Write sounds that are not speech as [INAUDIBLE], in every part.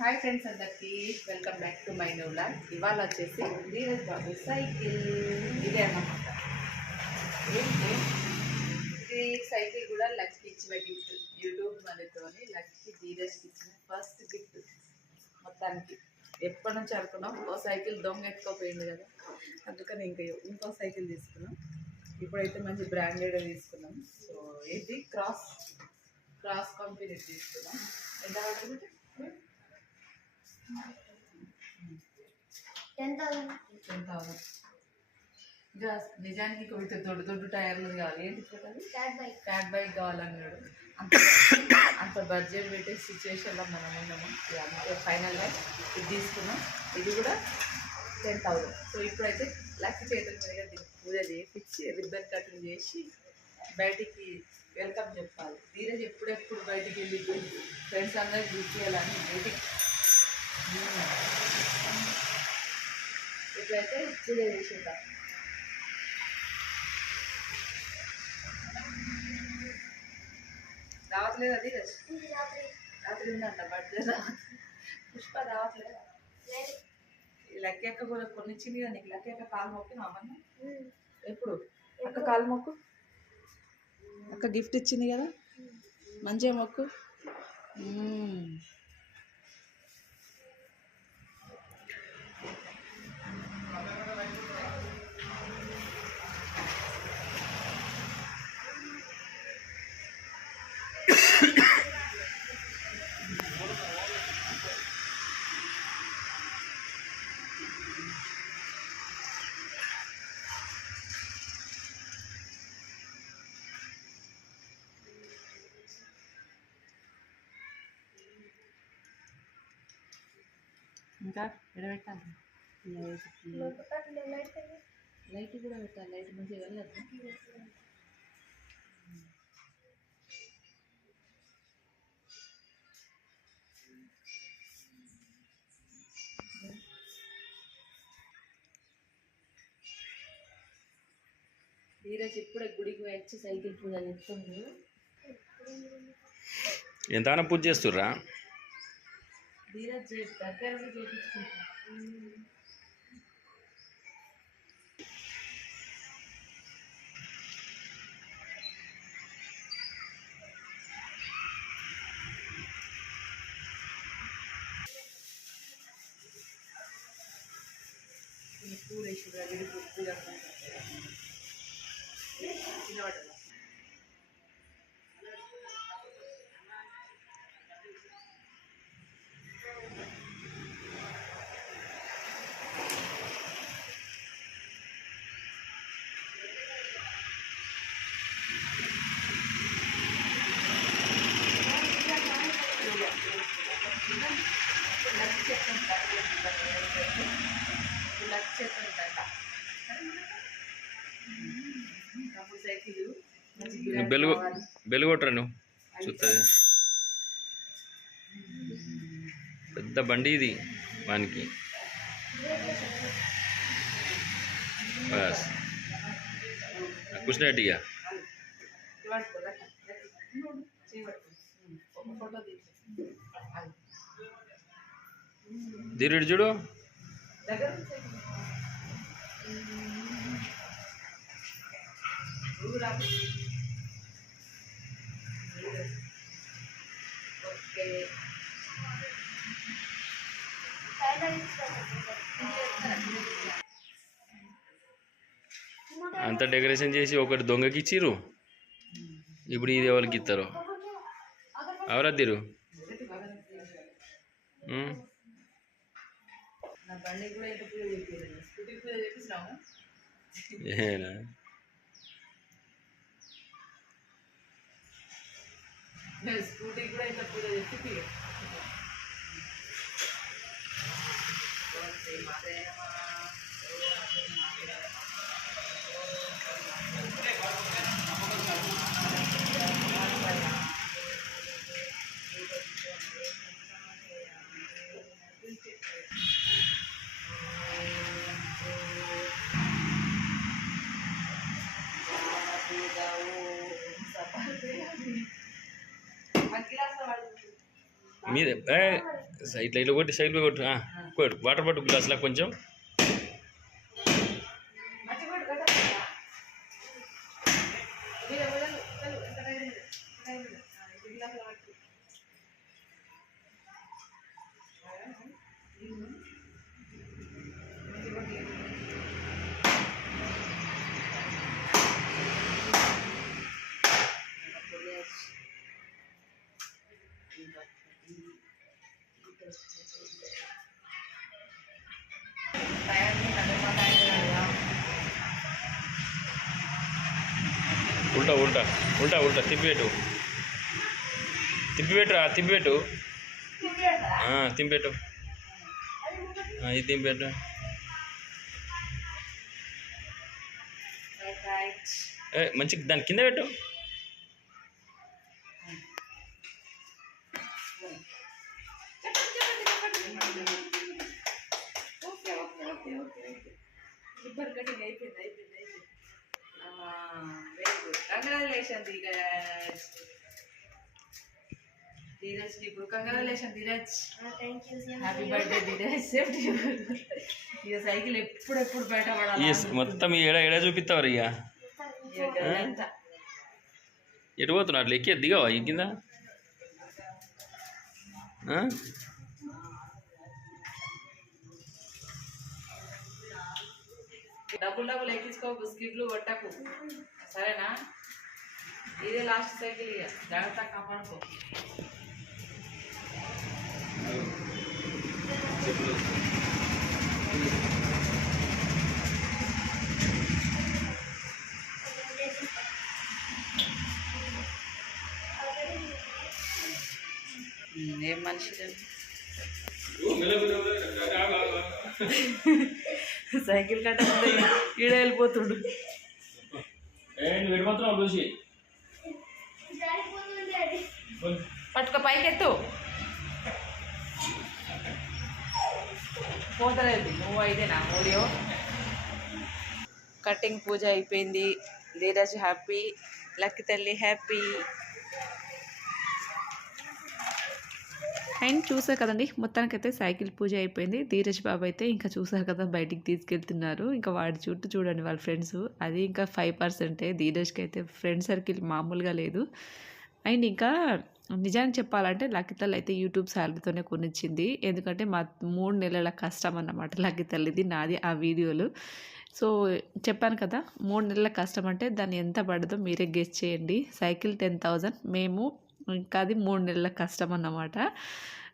Hi friends అందరికీ welcome back to my new blog ఇవాళ వచ్చేసి ధీరజ్ బాబు సైకిల్. ఇదే అన్నమాట. ఏంటి? ఇది సైకిల్ కూడా లక్కి ఇచ్చిన గిఫ్ట్ యూట్యూబ్ మనతోని లక్కి ధీరజ్కి ఇచ్చిన ఫస్ట్ గిఫ్ట్ మొత్తానికి. ఎప్పటి నుంచి అనుకున్నాం? ఓ సైకిల్ దొంగ ఎత్తుకోపోయింది కదా. అందుకని ఇంకా ఇంకో సైకిల్ తీసుకున్నాం. ఇప్పుడైతే మంచి బ్రాండెడ్ తీసుకున్నాం. సో ఇది క్రాస్ క్రాస్ కంపెనీ తీసుకున్నాం. ఎంత పడుతుంది? Ten thousand. Ten thousand. ఇంకా నిజానికి కొంచెం దొడ్డు దొడ్డు టైర్లు కావాలి. ఏంటి ఇప్పుడు అది? క్యాట్ బైక్ బైక్ కావాలన్నాడు. అంత అంత బడ్జెట్ పెట్టే సిచ్యువేషన్లో మనం ఉన్నాము? అందుకే ఫైనల్గా ఇది తీసుకున్నాం. ఇది కూడా టెన్ థౌసండ్. సో ఇప్పుడైతే లక్కి చేతుల దీనికి పూజ చేయించి రిబ్బన్ కటింగ్ చేసి బయటికి వెల్కమ్ చెప్పాలి. ధీరజ్ ఎప్పుడెప్పుడు బయటికి వెళ్ళి ఫ్రెండ్స్ అందరికి చూపించాలని బయటికి ఇట్లయితే చేసేద్దాం రావట్లేదు అది? రాత్రి. ఉందంట బర్త్డే పుష్ప రావట్లేదు. లెక్క కూడా కొన్ని ఇచ్చింది కదా నీకు? లెక్క కాలు మొక్కిన అమ్మన్న. ఎప్పుడు? అక్క కాలు మొక్కు? అక్క గిఫ్ట్ ఇచ్చింది కదా? మంచిగా మొక్కు? ఇంకా ఎడబెట్టాలి. లైట్ లైట్ కూడా పెట్టాలి. లైట్ మంచిగా వెళ్ళదు ఈరోజు ఇప్పుడే గుడికి పోయి వచ్చి సైకిల్ పూజ చేస్తుంది ఎంతగానో పూజ చేస్తుర్రా? ధీరజ్ చే- దగ్గర చేయించుకుంటాం పూలు బెలుగు బెలుగు కొట్టరా నువ్వు చూస్తుంది పెద్ద బండి ఇది వానికి బస్ కూర్చున్నట్టుగా ఫోటో ధీరుడు చూడు దగ్గర అంత డెకరేషన్ చేసి ఒకటి దొంగకి ఇచ్చిర్రు? ఇప్పుడు ఇది ఎవరికి ఇస్తారు? ఎవరా తీరు ఉమ్. నా బండి కూడా ఎంత పూజ చేపించాను స్కూటీ పూజ చేపించినాము ఏనా నేను స్కూటీ కూడా ఎంత పూజ చేసి మీద ఇట్లా ఇట్లా కొట్టి సైడ్లో కొట్టు కొట్టు. వాటర్ బాటిల్ గ్లాసులా కొంచెం. మీద కదా వీళ్ళ వదలు, వదలు, ఎంత టైం ఉంది? ఎంత టైం ఉంది? ఆ, ఇప్పుడు గ్లాసులో పట్టు. తయారు కదా ఉల్టా ఉల్టా ఉల్టా ఉల్టా తిప్పిపెట్టు. తిప్పిపెట్టు. ఆ, తిప్పిపెట్టు. తింపెట్టు ఇది తింపెట్టు మంచి దాని కింద పెట్టు. ఓకే కటింగ్ అయిపోయింది అయిపోయింది అయిపోయింది. Very good congratulation Dheeraj Dheeraj ఇప్పుడు congratulation Dheeraj thank you happy birthday Dheeraj safety ఇక సైకిల్ ఎప్పుడెప్పుడు బయట పడాలి ఎస్ మొత్తం ఈ ఎడ ఎడ చూపిస్తావు ఇక అంతా ఎటు పోతున్నావు అట్లా ఎక్కి దిగవా ఈ కింద డబ్బులు డబ్బులు ఎక్కించుకో బిస్కెట్లు కొట్టకు. సరేనా? ఇదే లాస్ట్ సైకిల్ ఇక. జాగ్రత్త కాపాడుకో. ఏం మనిషి [LAUGHS] సైకిల్ కట్ట ఈడ వెళ్ళిపోతుండు. పట్టుకో పైకెత్తు. పోతలేదు నువ్వు అయితే నా ఓడియో కటింగ్ పూజ అయిపోయింది. ధీరజ్ హ్యాపీ లక్కి తల్లి హ్యాపీ. అండ్ చూసారు కదండి మొత్తానికైతే సైకిల్ పూజ అయిపోయింది. ధీరజ్ బాబు అయితే ఇంకా చూసారు కదా బయటికి తీసుకెళ్తున్నారు. ఇంకా వాడి చుట్టూ చూడండి వాళ్ళ ఫ్రెండ్స్. అది ఇంకా ఫైవ్ పర్సెంటే. ధీరజ్కి అయితే ఫ్రెండ్ సర్కిల్ మామూలుగా లేదు. అండ్ ఇంకా నిజానికి చెప్పాలంటే లక్కితల్ అయితే యూట్యూబ్ శాలరీతోనే కొనిచ్చింది. ఎందుకంటే మా మూడు నెలల కష్టం అన్నమాట లక్కితల్లిది నాది ఆ వీడియోలు. సో చెప్పాను కదా మూడు నెలల కష్టం అంటే దాన్ని ఎంత పడదో మీరే గెస్ట్ చేయండి. సైకిల్ టెన్ థౌజండ్ మేము ఇంకా అది మూడు నెలల కష్టం అన్నమాట.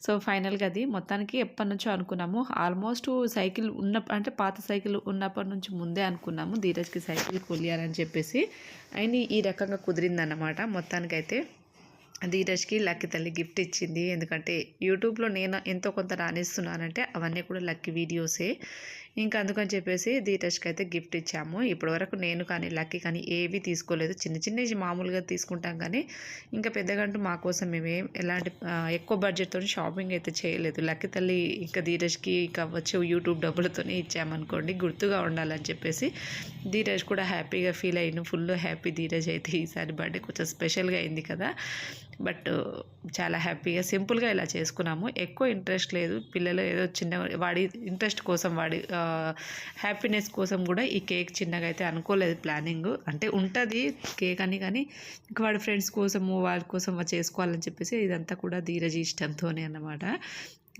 సో ఫైనల్గా అది మొత్తానికి ఎప్పటి నుంచో అనుకున్నాము. ఆల్మోస్ట్ సైకిల్ ఉన్న అంటే పాత సైకిల్ ఉన్నప్పటి నుంచి ముందే అనుకున్నాము ధీరజ్కి సైకిల్ కొలియాలని చెప్పేసి. అయిన ఈ రకంగా కుదిరిందన్నమాట మొత్తానికైతే. ధీరజ్కి లక్కీ తల్లి గిఫ్ట్ ఇచ్చింది. ఎందుకంటే యూట్యూబ్లో నేను ఎంతో కొంత రాణిస్తున్నానంటే అవన్నీ కూడా లక్కీ వీడియోసే. ఇంకా అందుకని చెప్పేసి ధీరజ్కి అయితే గిఫ్ట్ ఇచ్చాము. ఇప్పటివరకు నేను కానీ లక్కీ కానీ ఏవి తీసుకోలేదు. చిన్న చిన్న మామూలుగా తీసుకుంటాం కానీ ఇంకా పెద్దగంటూ మా కోసం మేమేం ఎలాంటి ఎక్కువ బడ్జెట్తో షాపింగ్ అయితే చేయలేదు. లక్కీ తల్లి ఇంకా ధీరజ్కి ఇంకా వచ్చే యూట్యూబ్ డబ్బులతోనే ఇచ్చామనుకోండి గుర్తుగా ఉండాలని చెప్పేసి ధీరజ్ కూడా హ్యాపీగా ఫీల్ అయ్యాను ఫుల్ హ్యాపీ ధీరజ్ అయితే ఈసారి బర్త్డే కొంచెం స్పెషల్గా అయింది కదా. బట్ చాలా హ్యాపీగా సింపుల్గా ఇలా చేసుకున్నాము. ఎక్కువ ఇంట్రెస్ట్ లేదు. పిల్లలు ఏదో చిన్న వాడి ఇంట్రెస్ట్ కోసం వాడి హ్యాపీనెస్ కోసం కూడా ఈ కేక్ చిన్నగా అయితే అనుకోలేదు ప్లానింగ్. అంటే ఉంటుంది కేక్ అని కానీ ఇంకా వాడి ఫ్రెండ్స్ కోసము వాళ్ళ కోసం చేసుకోవాలని చెప్పేసి ఇదంతా కూడా ధీరజ ఇష్టంతోనే అన్నమాట.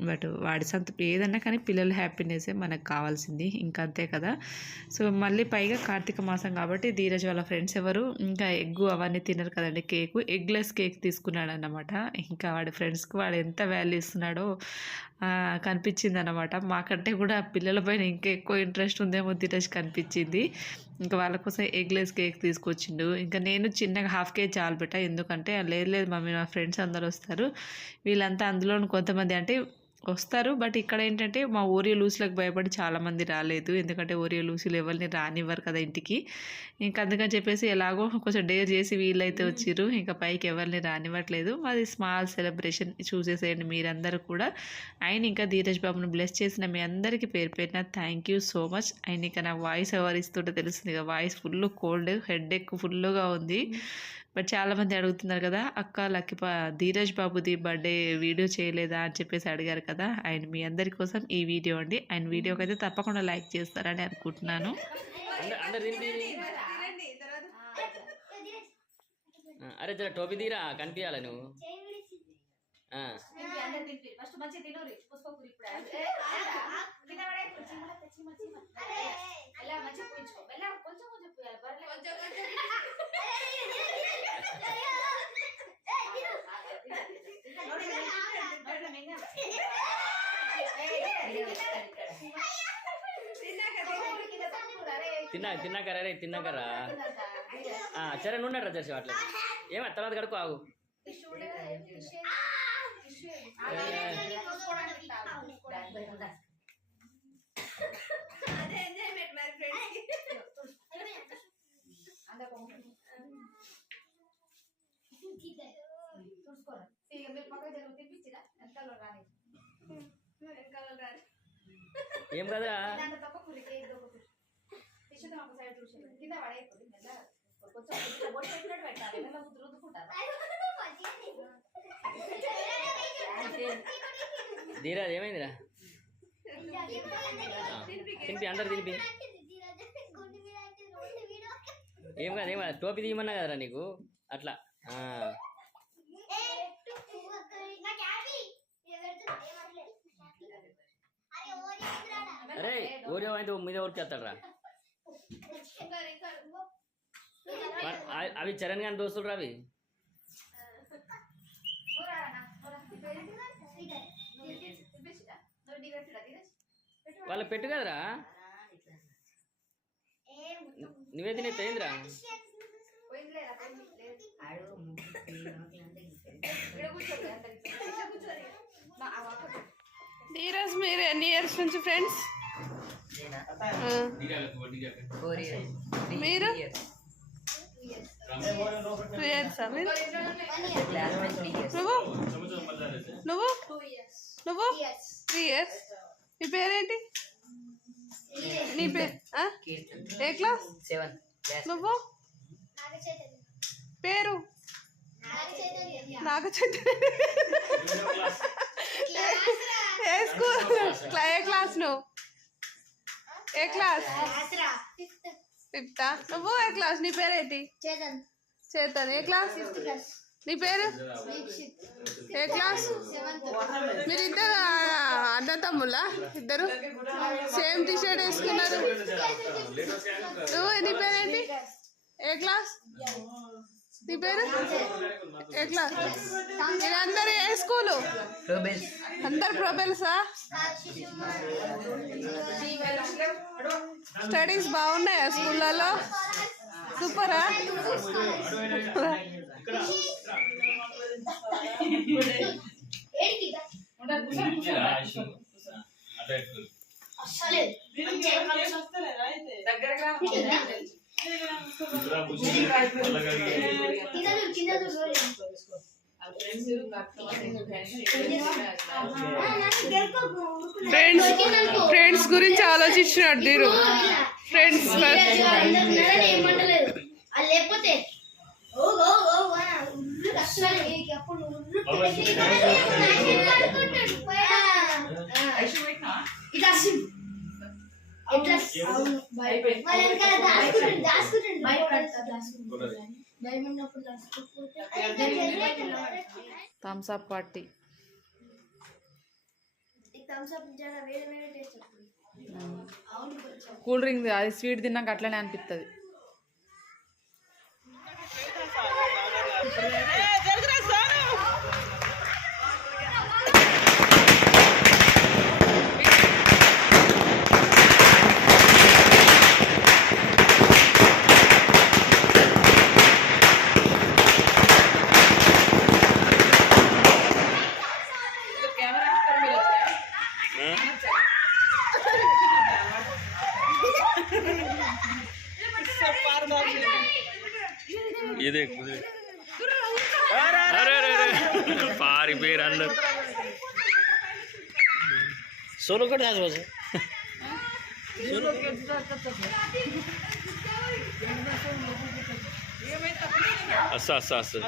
బట్ వాడి సంతృప్తి ఏదన్నా కానీ పిల్లల హ్యాపీనెస్సే మనకు కావాల్సింది. ఇంకా అంతే కదా. సో మళ్ళీ పైగా కార్తీక మాసం కాబట్టి ధీరజ్ వాళ్ళ ఫ్రెండ్స్ ఎవరు? ఇంకా ఎగ్గు అవన్నీ తినరు కదండి. కేకు ఎగ్లెస్ కేక్ తీసుకున్నాడు అనమాట ఇంకా వాడి ఫ్రెండ్స్కి వాడు ఎంత వాల్యూ ఇస్తున్నాడో కనిపించింది అనమాట మాకంటే కూడా పిల్లల పైన ఇంకా ఎక్కువ ఇంట్రెస్ట్ ఉందేమో ధీరజ్ కనిపించింది. ఇంకా వాళ్ళ కోసం ఎగ్లెస్ కేక్ తీసుకొచ్చిండు. ఇంకా నేను చిన్నగా హాఫ్ కేజీ చాలు పెట్టా. ఎందుకంటే లేదు లేదు మమ్మీ మా ఫ్రెండ్స్ అందరు వస్తారు వీళ్ళంతా అందులో కొంతమంది అంటే వస్తారు. బట్ ఇక్కడ ఏంటంటే మా ఓరియో లూసులకు భయపడి చాలామంది రాలేదు. ఎందుకంటే ఓరియో లూసులు ఎవరిని రానివ్వరు కదా ఇంటికి. ఇంకా అందుకని చెప్పేసి ఎలాగో కొంచెం డేర్ చేసి వీళ్ళైతే వచ్చిర్రు. ఇంకా పైకి ఎవరిని రానివ్వట్లేదు. మాది స్మాల్ సెలబ్రేషన్ చూసేసేయండి మీరందరూ కూడా. ఆయన ఇంకా ధీరజ్ బాబును బ్లెస్ చేసిన మీ అందరికీ పేరు పేరిన థ్యాంక్ యూ సో మచ్. ఆయన ఇంకా నా వాయిస్ ఎవరు ఇస్తుంటే తెలుస్తుంది వాయిస్ ఫుల్ కోల్డ్ హెడ్ ఎక్ ఫుల్గా ఉంది బట్ చాలామంది అడుగుతున్నారు కదా అక్క లక్కీ ధీరజ్ బాబుది బర్త్డే వీడియో చేయలేదా అని చెప్పేసి అడిగారు కదా అండ్ మీ అందరి కోసం ఈ వీడియో అండి అండ్ వీడియోకి అయితే తప్పకుండా లైక్ చేస్తారని అనుకుంటున్నాను అరే జర టోపీ తీరా కనిపించాలి నువ్వు ఫస్ట్ మంచిగా తినరు పుష్పకూర ఇప్పుడు ఎలా మంచిగా పోయించుకో ఎలా కొంచెం కొంచెం పోయాలి బర్రెలు కొంచెం తిన్నా తిన్నాకరా రే తిన్నాకరా ఆ, సరే నుండరా జర్సి అట్లా ఏమ తర్వాత కడుకో ఆగు చూసుకోరా మీరు పక్కన జరుగు తిప్పించిరా వెనకాల రాని వెనకాల రాని ఏం కదా దాంట్లో తప్ప కురికి ఏదో ఒకటి టిష్యూతో ఒక సైడ్ చూసి కింద పడేయకూడదు మెల్లగా కొంచెం పెట్టాలి మెల్ల రుద్దుకుంటారు ధీరాజ్ ఏమైందిరా? తినిపి అందరు తినిపి. ఏం కాదు ఏం కాదు టోపీ తీయమన్నా కదరా నీకు? అట్లా. అరే ఊరే అయితే మీద ఊరికి వస్తాడరా అవి చరణ్ గారి దోస్తులు రావి వాళ్ళ పెట్టు కదరా? నువ్వే తినేస్తా ఏందిరా ధీరజ్ మీరు ఎన్ని ఇయర్స్ నుంచి ఫ్రెండ్స్ మీరు? టూ ఇయర్స్ మీరు? నువ్వు? నువ్వు? నువ్వు? Three years? నీ పేరేంటి? నీ పేరు? ఏ క్లాస్? నువ్వు? పేరు? నాకు ఏ స్కూల్? క్లా- ఏ క్లాస్ నువ్వు? ఏ క్లాస్? ఫిఫ్త్. నువ్వు ఏ క్లాస్? నీ పేరేంటి? చేతన్. చేతన్. ఏ క్లాస్. నీ పేరు? ఏ క్లాస్? మీరు ఇద్దరు అన్నతమ్ములా? ఇద్దరు? సేమ్ టీ షర్ట్ వేసుకున్నారు. నువ్వు నీ పేరేంటి? ఏ క్లాస్? నీ పేరు? ఏ క్లాస్? మీరందరూ ఏ స్కూలు? అందరు ప్రొబెల్సా? స్టడీస్ బాగున్నాయా స్కూళ్ళలో? సూపరా? ఫ్రెండ్స్ ఫ్రెండ్స్ గురించి ఆలోచించినాడు దీరు ఫ్రెండ్స్ లేకపోతే ఓ ఓ Thums Up party cool drink అది స్వీట్ తిన్నాక అట్లనే అనిపిస్తుంది अरे अरे आणलं. सोलो कट आज माझं? असं असं असं.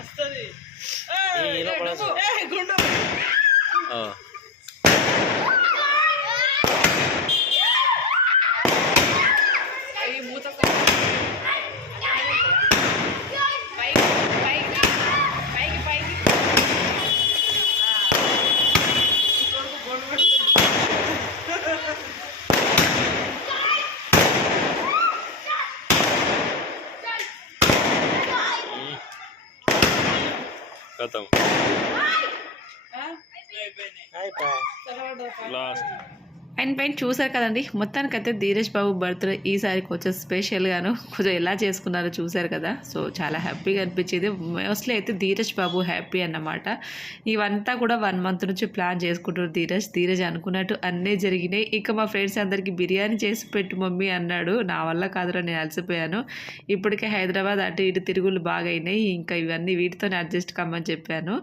गुंड. Cátamo. అండ్ పైన చూసారు కదండి మొత్తానికైతే ధీరజ్ బాబు బర్త్డే ఈసారి కొంచెం స్పెషల్గాను కొంచెం ఎలా చేసుకున్నారో చూసారు కదా. సో చాలా హ్యాపీగా అనిపించేది. మోస్ట్లీ అయితే ధీరజ్ బాబు హ్యాపీ అన్నమాట. ఇవంతా కూడా వన్ మంత్ నుంచి ప్లాన్ చేసుకుంటారు ధీరజ్. ధీరజ్ అనుకున్నట్టు అన్నీ జరిగినాయి. ఇక మా ఫ్రెండ్స్ అందరికీ బిర్యానీ చేసి పెట్టు మమ్మీ అన్నాడు. నా వల్ల కాదురా నేను అలసిపోయాను. ఇప్పటికే హైదరాబాద్ అటు ఇటు తిరుగులు బాగా అయినాయి. ఇంకా ఇవన్నీ వీటితోనే అడ్జస్ట్ కమ్మని చెప్పాను.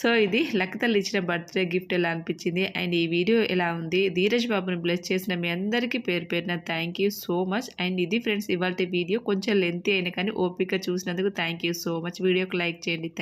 సో ఇది లక్తల్ ఇచ్చిన బర్త్డే గిఫ్ట్ ఎలా అనిపించింది? అండ్ ఈ వీడియో ఎలా ఉంది? ధీరజ్ బాబుని బ్లెస్ చేసిన మీ అందరికీ పేరు పేరున thank you so much and ఇది ఫ్రెండ్స్ ఇవాళ వీడియో కొంచెం లెంతీ అయినా కానీ ఓపిక చూసినందుకు థ్యాంక్ యూ సో మచ్ వీడియోకి లైక్ చేయండి.